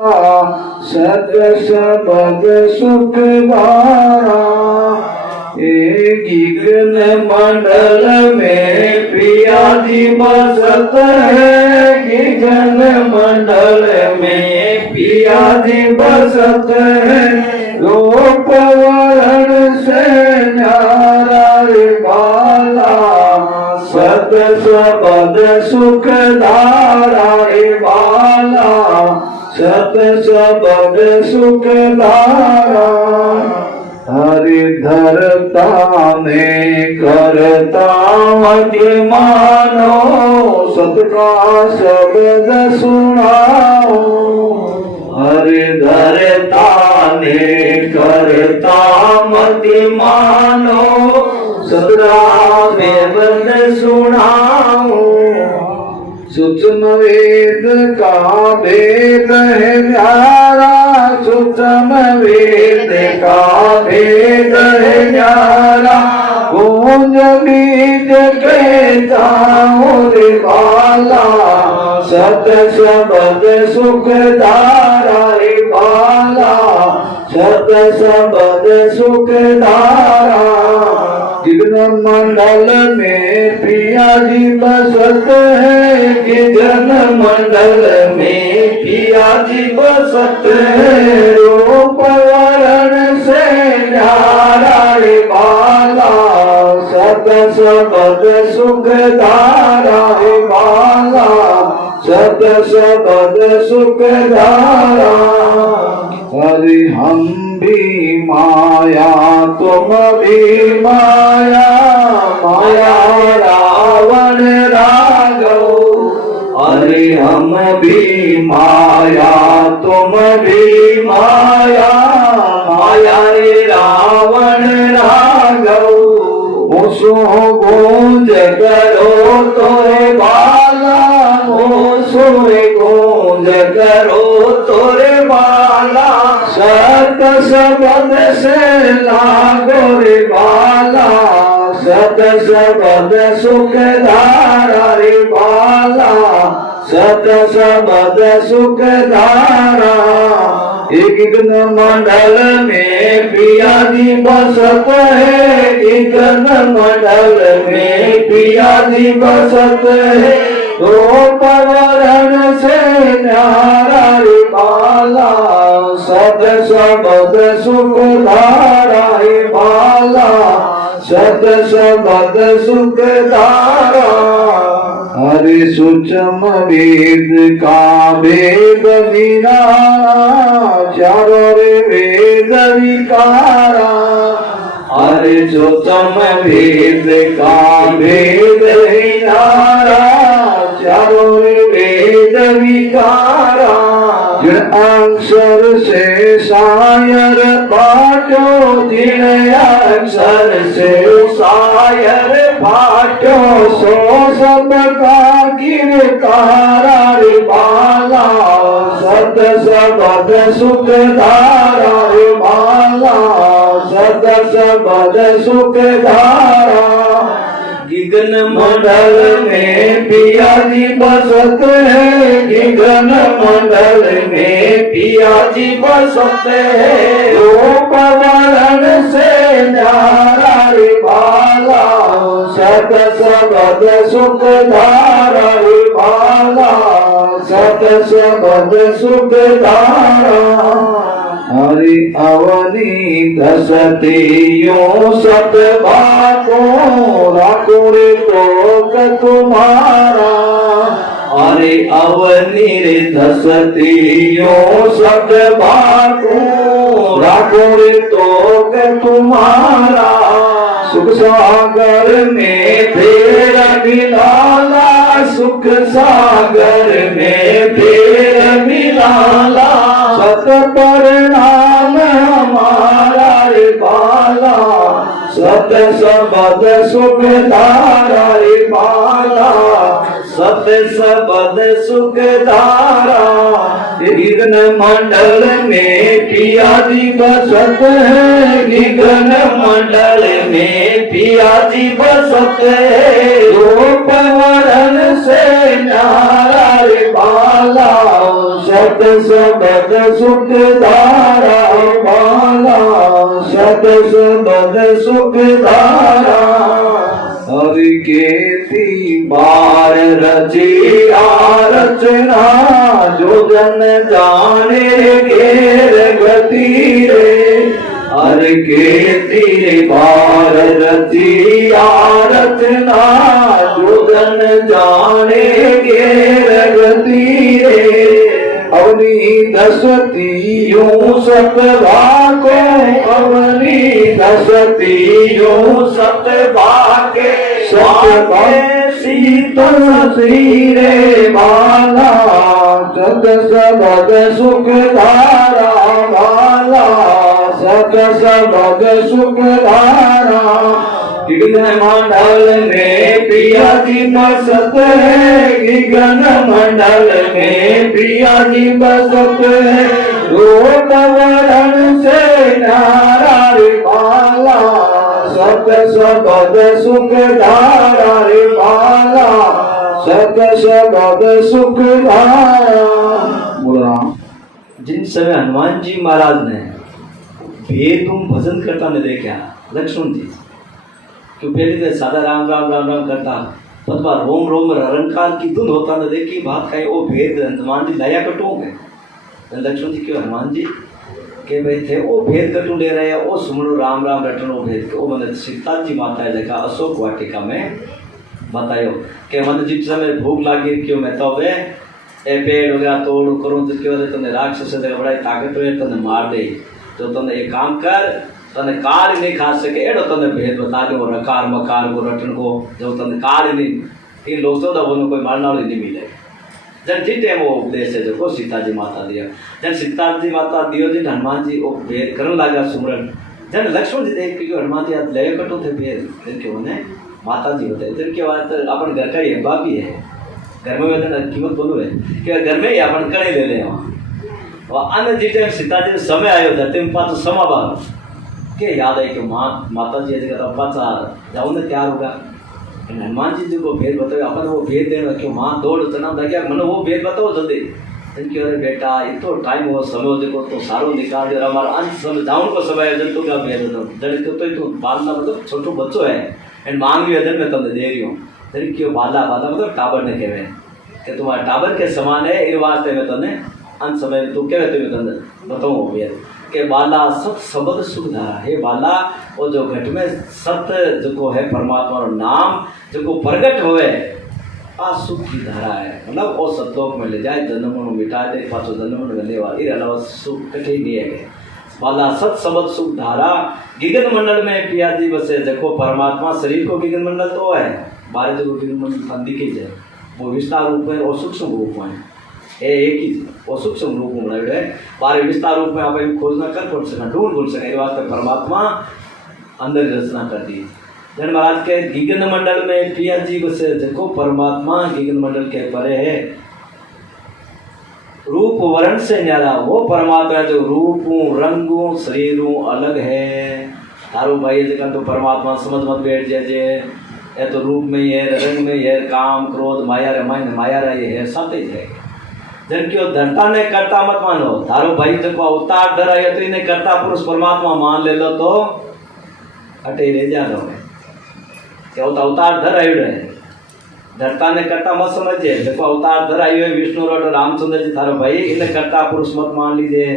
सत सबद सुख धारा। गगन मंडल में पिया जी बसत है, गगन मंडल में पिया जी बसत है। रूप वरण से न्यारा बाला, सत सबद सुख धारा बाला, सत सबद सुख धारा। हरि धरता में करता मानो, सतका शब्द सुनाओ। हरि धरता ने करता मति मानो, सतका शब्द सुनाओ। सूक्ष्म वेद का भेद है न्यारा, सूक्ष्म वेद का भेद है न्यारा। गूंज बीज के जाऊं बाला, सत शब्द सुख धारा बाला, सत शब्द सुख धारा। गगन मंडल में पिया जी बसत है, गगन मंडल में पिया जी बसत है। रूप वरण से न्यारा बाला, सत सबद सुख धारा बाला, सत सबद सुख धारा। हरि हम भी माया तुम भी माया, माया रावण राघव। अरे हम भी माया तुम भी माया, माया रे रावण राघव। मुसो गूंज करो तोरे बाला, मुसो गूंज करो तोरे बाला। सत सबद से लागो रे बाला, सत सबद सुख धारा रे बाला, सत सबद सुख धारा। गगन मंडल में पिया जी बसत है, गगन मंडल में पिया जी बसत है। रूप वरण से न्यारा बाला, सत सबद सुख धारा बाला, सत सबद सुख धारा। हरि सूक्ष्म वेद का भेद निराला, चारों रे वेद विकारा। हरि सूक्ष्म वेद का भेद निराला, चारों रे वेद विकारा। जिन अक्षर से शायर पाठो, जिन अक्षर से शायर पाठो। सो सब का गिरकारा रे बाला, सत सबद सुख धारा रे बाला, सत सबद सुख धारा। गगन मंडल में पिया जी बसत है, गगन मंडल में पिया जी बसत है। रूप वरण से न्यारा रे बाला, सत सबद सुख धारा रे बाला, सत सबद सुख धारा। हरि अवनी दसते यो सत बाको, राखो रे तोक तुम्हारा। हरि अवनी रे दसते यो सत बाको, राखो रे तोक तुम्हारा। सुख सागर में फेर मिलाला, सुख सागर में फेर मिलाला। सत परिणाम हमारा रे बाला, सत सबद सुख धारा रे बाला, सत सबद सुख धारा। गगन मंडल में पिया जी बसत है, गगन मंडल में पिया जी बसत है। रूप वरण से न्यारा रे बाला, सत सबद सुख धारा बाला, सत सबद सुख धारा। हरि केती बार रचिया रचना, जो जन जाने घेर गति रे। हरि केती बार रचिया रचना, जो जन जाने घेर गति रे। अवनी दसती यूं सत भागे, अवनी दसती यूं सत भागे। सत शीतल श्री रे बाला, सत सबद सुख धारा बाला, सत सबद सुख धारा। गिगन मंडल में प्रिया जी बसत है, गिगन मंडल में प्रिया जी बसत है। रूप वरण से नारा रे बाला, सत सबद सुख धारा रे बाला, सत सबद सुख धारा। बोला जिन समय हनुमान जी महाराज ने भेद भजन करता ने देखा लक्ष्मण जी, क्यों पहले तो सादा राम राम राम राम करता, पदवा रोम रोम रंकार की धुन होता न देखी बात है। वो भेद हनुमान जी लाया कटोगे लक्ष्मण जी क्यों हनुमान जी के भाई थे वो भेद कटू ले रहे हैं, वो सुमरो राम राम रटन वो भेद वो मैंने सीता जी माता है देखा अशोक वाटिका में बतायो कि मन जिस समय भूख लागी क्यों मैं तो वे ए पेड़ वगैरह तोड़ करूँ तो क्यों तुमने राक्षस से बड़ा ताकत हुए तुमने मार दे, तो तुमने एक काम कर, तने काल ही नहीं खा सके एडो तने भेद बता दो रकार मकार को रटन को, जो तने काल ही नहीं इन लोग तो बोलो कोई मारना वाली नहीं मिले। जन ठीक है वो उपदेश है जो सीता जी माता दिया, जन सीता जी माता दियो जी हनुमान जी वो भेद करने लगा सुमरन। जन लक्ष्मण जी देख के हनुमान जी ले कटो थे भेद, जिनके उन्हें माता जी होते जिनके बात अपन घर का ही है बाबी है, घर में वेतन कीमत बोलो है कि घर में ही अपन कड़े ले ले वहाँ अन्य जी टाइम सीता जी समय आयो धरती में पास समा बार के याद है कि माता जी ऐसे पाचा जाऊँ ने तैयार होगा। हनुमान जी को भेद बताओ अपन वो भेद देना क्यों माँ दौड़ उतना क्या मैंने वो भेद बताओ जल्दी, इनके अरे बेटा ये तो टाइम हो समय हो देखो तो सारो निकाल दे हमारा अंत समय जाऊन को समय जन तो क्या भेद जन तो बालना मतलब छोटो बच्चो है एंड मांग भी अदन में तुमने दे रही हूँ जन क्यों बाला बाला मतलब टाबर ने कहवे कि तुम्हारा टाबर के समान है इन वास्ते में तुमने अंत समय तो क्या तुम्हें तुमने बताऊँ भेद के बाला सत शब्द सुख धारा हे बाला वो जो घट में सत जो है परमात्मा नाम जो प्रगट होवे आ सुख की धारा है, मतलब वो सतलोक में ले जाए जन्म में मिटा दे पाछो जन्म में लेवा ये अलावा सुख कठे नहीं है। बाला सत शब्द सुख धारा गिगन मंडल में पिया जी बसे देखो परमात्मा शरीर को गिगन मंडल तो है बारे जो गिगन मंडल दिखे जाए वो विस्तार रूप में और सूक्ष्म रूप में एक ही वो सूक्ष्म रूप में बनाए है बारे विस्तार रूप में आप खोजना कर पड़ सका ढूंढ बोल सके वास्ते परमात्मा अंदर रचना कर दी। जन महाराज के गिगन मंडल में पिया जी बसे देखो परमात्मा गिगन मंडल के परे है रूप वर्ण से न्यारा वो परमात्मा जो रूपों रंगों शरीरों अलग है तारो भाई जगह तो परमात्मा समझ मत बैठ जाए ये तो रूप में ही है रंग में ही है काम क्रोध माया रे माया रही है सब है जन क्यों धरता ने करता मत मानो थारो भाई जब अवतार धरा है तो इन्हें करता पुरुष परमात्मा मान ले लो तो अटे रह जा रहे क्या अवतार धर आयु रहे धरता ने करता मत समझिए देखो अवतार धर आयु है विष्णु और रामचंद्र जी थारो भाई इन्हें करता पुरुष मत मान लीजिए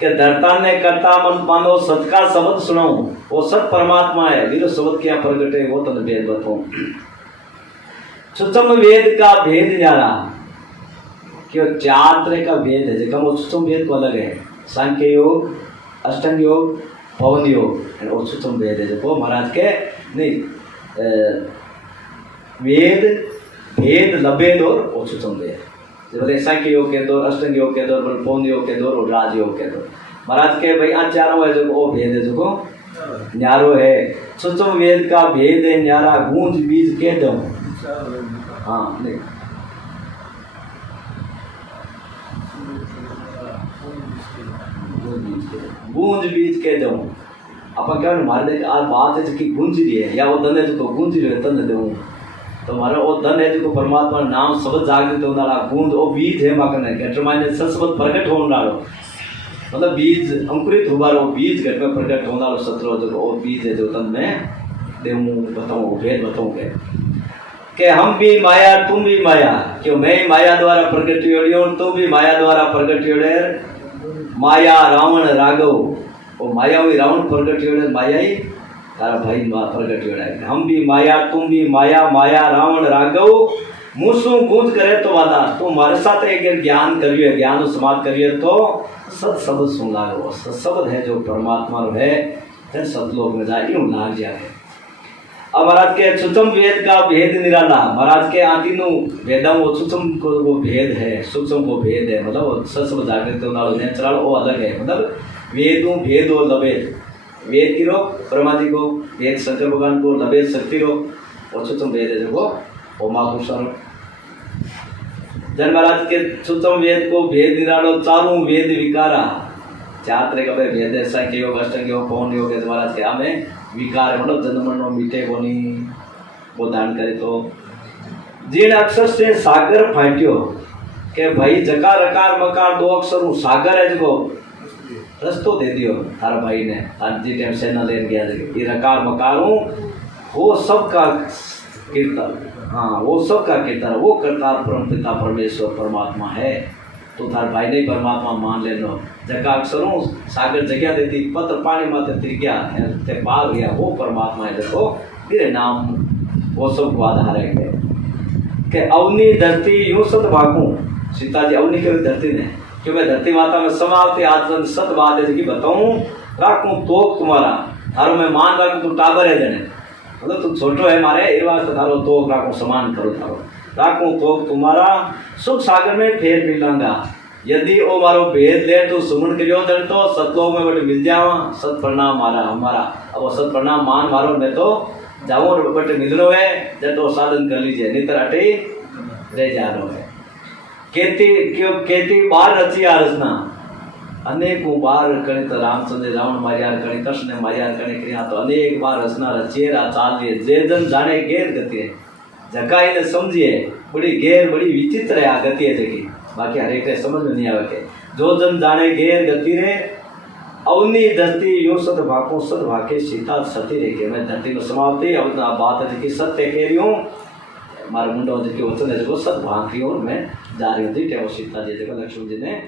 कि धरता ने करता मत मानो सत का शब्द सुनाओ वो सत परमात्मा है वीरो शब्द क्या प्रगट है वो तो भेद बताओ सूक्ष्म वेद का भेद न्यारा क्यों चार तरह का भेद है जगह वो सूक्ष्म भेद को अलग है सांख्य योग अष्टांग योग पवन योग और सूक्ष्म भेद है देखो महाराज के नहीं वेद भेद लभेद और सूक्ष्म भेद जब सांख्य योग के दौर अष्टांग योग के दौर पवन योग के दौर और राजयोग के दौर महाराज के भाई आज चारों है जो वो भेद है जो न्यारो है सूक्ष्म वेद का भेद है न्यारा गूंज बीज के दम हाँ नहीं गूंज बीज के दऊं अपन क्या मारे आज बात है कि गूंज रही है या वो दने जो गूंज रही है तने दऊं तो हमारा वो धन है जो परमात्मा नाम शब्द जागृत होने वाला बूंद वो बीज है माकने घट में सत्सबद प्रकट होने वाला मतलब बीज अंकुरित हुआ वो बीज घट में प्रकट होने वाला सत्रो जो वो बीज है जो तन में देवूँ बताऊँ भेद बताऊँ के हम भी माया तुम भी माया क्यों मैं माया द्वारा प्रकट होड़ियो तुम भी माया द्वारा प्रकट होड़े माया रावण राघव वो माया हुई रावण प्रकट होड़े माया ही तारा भाई प्रकट होड़ा है हम भी माया तुम भी माया माया रावण राघव मुसु गूंज करे तो वादा तू हमारे साथ एक ज्ञान करिए ज्ञान समाप्त करिए तो सत शब्द सुन लागो सत शब्द है जो परमात्मा रो है फिर सतलोक में जाए यूं लाग जाए। अब महाराज के सूक्ष्म वेद का भेद निराला महाराज के आतीनु वेदा वो सूक्ष्म को वो भेद है सूक्ष्म को भेद है मतलब सत शब्द जागृत नालो नेचुरल वो अलग है मतलब वेदों भेद और लभेद वेद की रो ब्रह्मा जी को वेद शंकर भगवान को लभेद शक्ति रो और सूक्ष्म वेद है जो वो महापुरुषा रो जन महाराज के सूक्ष्म वेद को भेद निरालो चारों वेद विकारा चार तरह का भेद है सांख्य योग अष्टांग योग पौन योग है महाराज के हमें विकार मतलब जन्म मरण मीठे कोनी वो दान करे तो जिन अक्षर से सागर फाट्यो के भाई जकार अकार मकार दो अक्षर हूँ सागर है जो रस्तो दे दियो तारा भाई ने आज जी टाइम सेना लेन गया ये रकार मकार हूँ वो सबका कीर्तन हाँ वो सबका कीर्तन वो करतार परम पिता परमेश्वर परमात्मा है तो तार भाई ने परमात्मा मान लेनो जका अक्षरों सागर जगह देती पत्र पानी मात्र त्रिज्ञा ते पार गया वो परमात्मा है देखो तेरे नाम वो सब को आधार है के अवनी धरती यूं सत भागू सीता जी अवनी के धरती ने कि मैं धरती माता में समाप्ति आचरण सत बात है कि बताऊं राखूं तो तुम्हारा थारो मैं मान राखूं तू टाबर है जने मतलब तू छोटो है मारे इरवा थारो तो राखूं समान करो थारो राखूं तो तुम्हारा सुख सागर में फेर मिलांगा यदि वो मारो भेद ले तो सुमन करियो दर तो सतलोक में बट मिल जावा सत प्रणाम मारा हमारा अब वो सत प्रणाम मान मारो मैं तो जाओ बट मिलनो है जब तो साधन कर लीजिए नहीं तो अटे रह जा रहा है खेती बार रची आ रचना अनेकों बार कणी तो रामचंद्र रावण मारियार कणी कृष्ण मारियार कणी क्रिया तो अनेक बार रचना रचेरा चाल लिए जे जन जाने गेर गति है जगाई ने समझिए बड़ी गैर बड़ी विचित्र है आ गति है जगी बाकी हर एक समझ में नहीं आवे के जो जन जाने गैर गति रे अवनी धरती यो सत भाको सत भाके सीता सती रे के मैं धरती में समाप्ति अब बात है कि सत्य कह रही हूँ मारे मुंडा जी वचन है जो सत भाग की ओर मैं जा रही हूँ सीता जी देखो लक्ष्मण जी ने